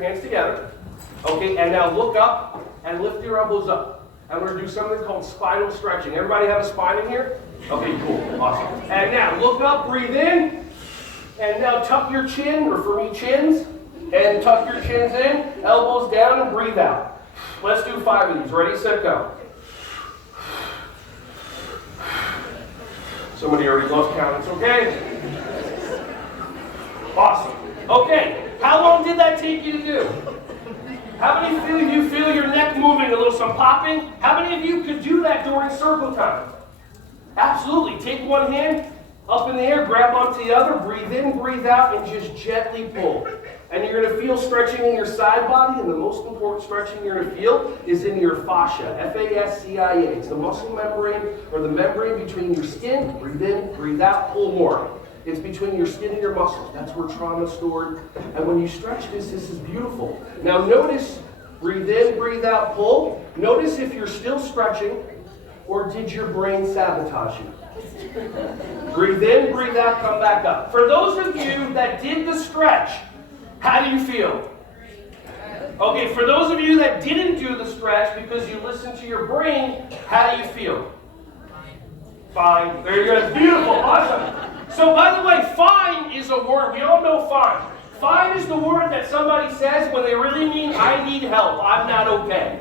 your hands together. Okay, and now look up and lift your elbows up. And we're going to do something called spinal stretching. Everybody have a spine in here? Okay, cool, awesome. And now look up, breathe in, and now tuck your chin, or for me, chins, and tuck your chins in, elbows down, and breathe out. Let's do 5 of these. Ready, set, go. Somebody already lost count, it's okay. Awesome. Okay, how long did that take you to do? How many of you feel your neck moving, a little some popping? How many of you could do that during circle time? Absolutely. Take one hand up in the air, grab onto the other, breathe in, breathe out, and just gently pull. And you're going to feel stretching in your side body, and the most important stretching you're going to feel is in your fascia, F-A-S-C-I-A. It's the muscle membrane, or the membrane between your skin. Breathe in, breathe out, pull more. It's between your skin and your muscles. That's where trauma is stored. And when you stretch this is beautiful. Now notice, breathe in, breathe out, pull. Notice if you're still stretching, or did your brain sabotage you? Breathe in, breathe out, come back up. For those of you that did the stretch, how do you feel? Okay, for those of you that didn't do the stretch because you listened to your brain, how do you feel? Fine. There you go. It's beautiful. Awesome. So, by the way, fine is a word. We all know fine. Fine is the word that somebody says when they really mean, I need help. I'm not okay.